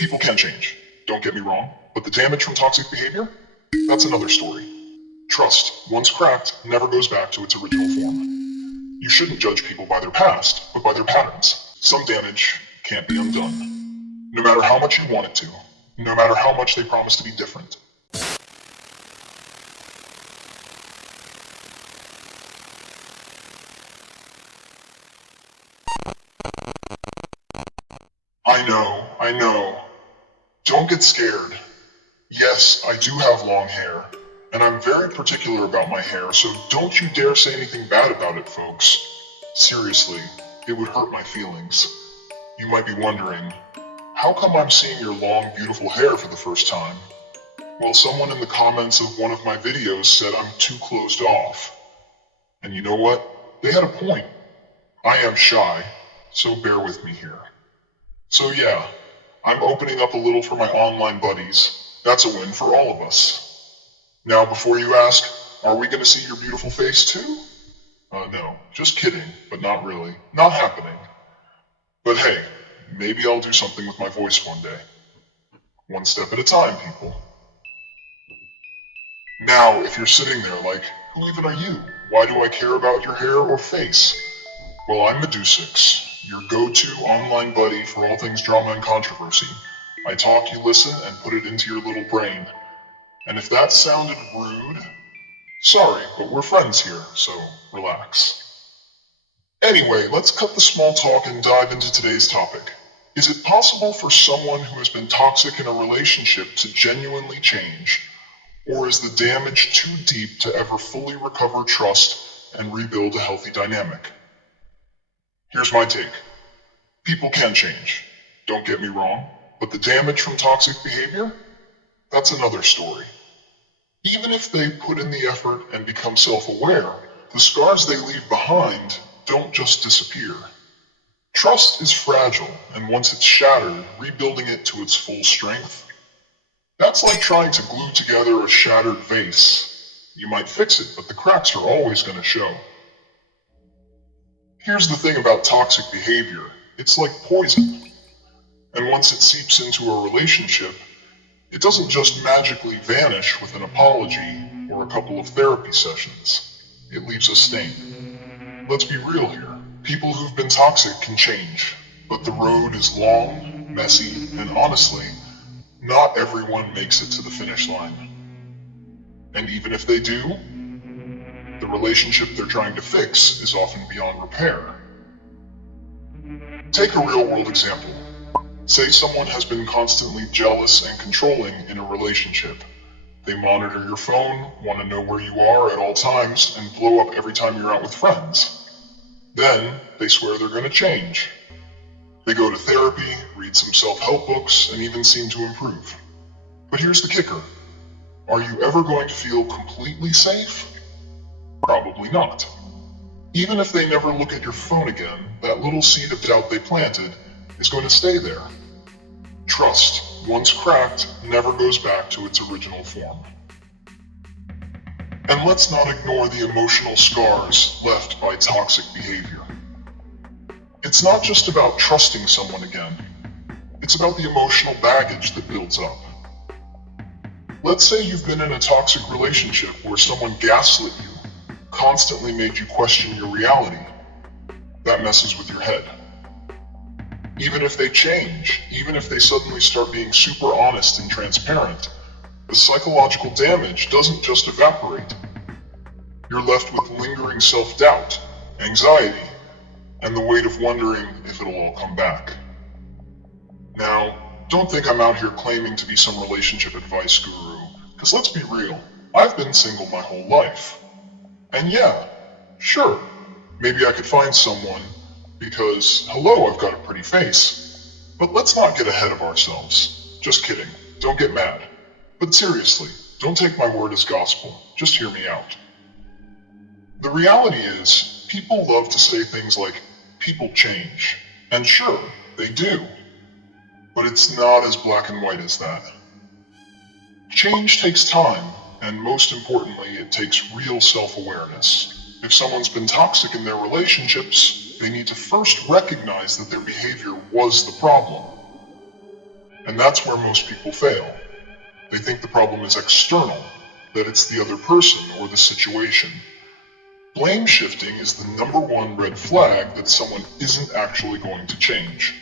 People can change, don't get me wrong, but the damage from toxic behavior? That's another story. Trust, once cracked, never goes back to its original form. You shouldn't judge people by their past, but by their patterns. Some damage can't be undone. No matter how much you want it to, no matter how much they promise to be different. I know. Don't get scared. Yes, I do have long hair, and I'm very particular about my hair, so don't you dare say anything bad about it, folks. Seriously, it would hurt my feelings. You might be wondering, how come I'm seeing your long, beautiful hair for the first time? Well, someone in the comments of one of my videos said I'm too closed off. And you know what? They had a point. I am shy, so bear with me here. So yeah, I'm opening up a little for my online buddies. That's a win for all of us. Now before you ask, are we gonna see your beautiful face too? No, just kidding, but not really. Not happening. But hey, maybe I'll do something with my voice one day. One step at a time, people. Now, if you're sitting there like, who even are you? Why do I care about your hair or face? Well, I'm Medusux, your go-to online buddy for all things drama and controversy. I talk, you listen, and put it into your little brain. And if that sounded rude, sorry, but we're friends here, so relax. Anyway, let's cut the small talk and dive into today's topic. Is it possible for someone who has been toxic in a relationship to genuinely change? Or is the damage too deep to ever fully recover trust and rebuild a healthy dynamic? Here's my take. People can change, don't get me wrong, but the damage from toxic behavior? That's another story. Even if they put in the effort and become self-aware, the scars they leave behind don't just disappear. Trust is fragile, and once it's shattered, rebuilding it to its full strength, that's like trying to glue together a shattered vase. You might fix it, but the cracks are always going to show. Here's the thing about toxic behavior. It's like poison. And once it seeps into a relationship, it doesn't just magically vanish with an apology or a couple of therapy sessions. It leaves a stain. Let's be real here. People who've been toxic can change, but the road is long, messy, and honestly, not everyone makes it to the finish line. And even if they do, the relationship they're trying to fix is often beyond repair. Take a real-world example. Say someone has been constantly jealous and controlling in a relationship. They monitor your phone, want to know where you are at all times, and blow up every time you're out with friends. Then, they swear they're going to change. They go to therapy, read some self-help books, and even seem to improve. But here's the kicker. Are you ever going to feel completely safe? Probably not. Even if they never look at your phone again, that little seed of doubt they planted is going to stay there. Trust, once cracked, never goes back to its original form. And let's not ignore the emotional scars left by toxic behavior. It's not just about trusting someone again. It's about the emotional baggage that builds up. Let's say you've been in a toxic relationship where someone gaslit you, constantly made you question your reality. That messes with your head. Even if they change, even if they suddenly start being super honest and transparent, the psychological damage doesn't just evaporate. You're left with lingering self-doubt, anxiety, and the weight of wondering if it'll all come back. Now, don't think I'm out here claiming to be some relationship advice guru, because let's be real, I've been single my whole life. And yeah, sure, maybe I could find someone because, hello, I've got a pretty face. But let's not get ahead of ourselves. Just kidding, don't get mad. But seriously, don't take my word as gospel, just hear me out. The reality is, people love to say things like, people change. And sure, they do. But it's not as black and white as that. Change takes time, and most importantly, it takes real self-awareness. If someone's been toxic in their relationships, they need to first recognize that their behavior was the problem. And that's where most people fail. They think the problem is external, that it's the other person or the situation. Blame shifting is the number one red flag that someone isn't actually going to change.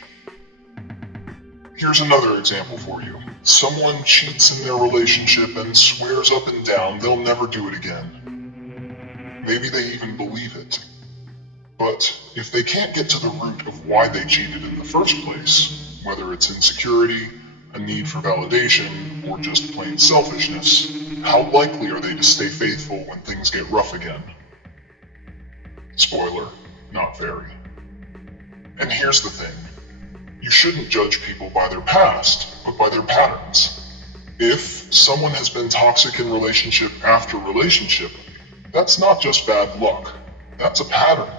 Here's another example for you. Someone cheats in their relationship and swears up and down they'll never do it again. Maybe they even believe it. But if they can't get to the root of why they cheated in the first place, whether it's insecurity, a need for validation, or just plain selfishness, how likely are they to stay faithful when things get rough again? Spoiler, not very. And here's the thing. You shouldn't judge people by their past, but by their patterns. If someone has been toxic in relationship after relationship, that's not just bad luck. That's a pattern.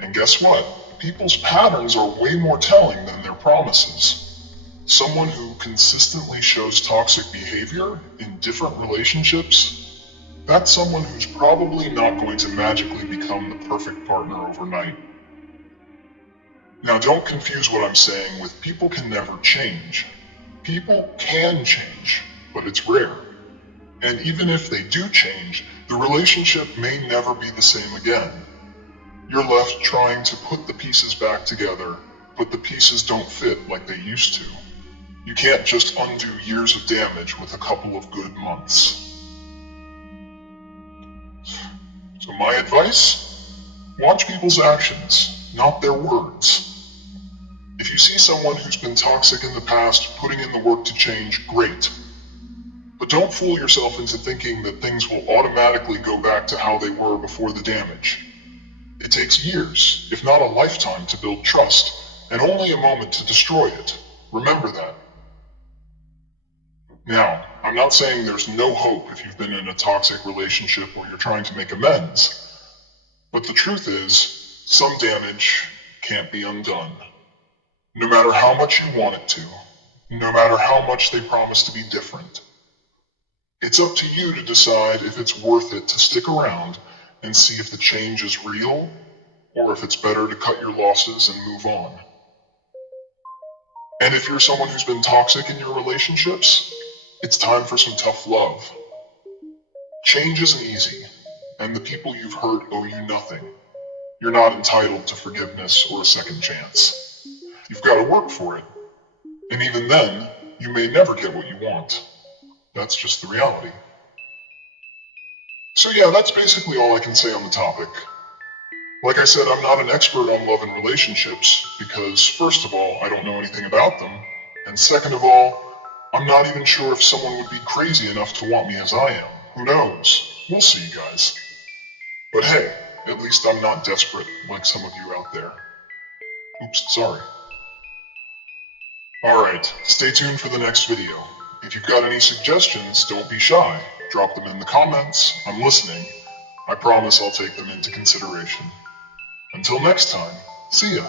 And guess what? People's patterns are way more telling than their promises. Someone who consistently shows toxic behavior in different relationships, that's someone who's probably not going to magically become the perfect partner overnight. Now, don't confuse what I'm saying with people can never change. People can change, but it's rare. And even if they do change, the relationship may never be the same again. You're left trying to put the pieces back together, but the pieces don't fit like they used to. You can't just undo years of damage with a couple of good months. So my advice? Watch people's actions, not their words. If you see someone who's been toxic in the past putting in the work to change, great. But don't fool yourself into thinking that things will automatically go back to how they were before the damage. It takes years, if not a lifetime, to build trust, and only a moment to destroy it. Remember that. Now, I'm not saying there's no hope if you've been in a toxic relationship or you're trying to make amends. But the truth is, some damage can't be undone. No matter how much you want it to, no matter how much they promise to be different. It's up to you to decide if it's worth it to stick around and see if the change is real, or if it's better to cut your losses and move on. And if you're someone who's been toxic in your relationships, it's time for some tough love. Change isn't easy, and the people you've hurt owe you nothing. You're not entitled to forgiveness or a second chance. You've got to work for it. And even then, you may never get what you want. That's just the reality. So yeah, that's basically all I can say on the topic. Like I said, I'm not an expert on love and relationships because, first of all, I don't know anything about them, and second of all, I'm not even sure if someone would be crazy enough to want me as I am. Who knows? We'll see, guys. But hey, at least I'm not desperate like some of you out there. Oops, sorry. Alright, stay tuned for the next video. If you've got any suggestions, don't be shy. Drop them in the comments. I'm listening. I promise I'll take them into consideration. Until next time, see ya.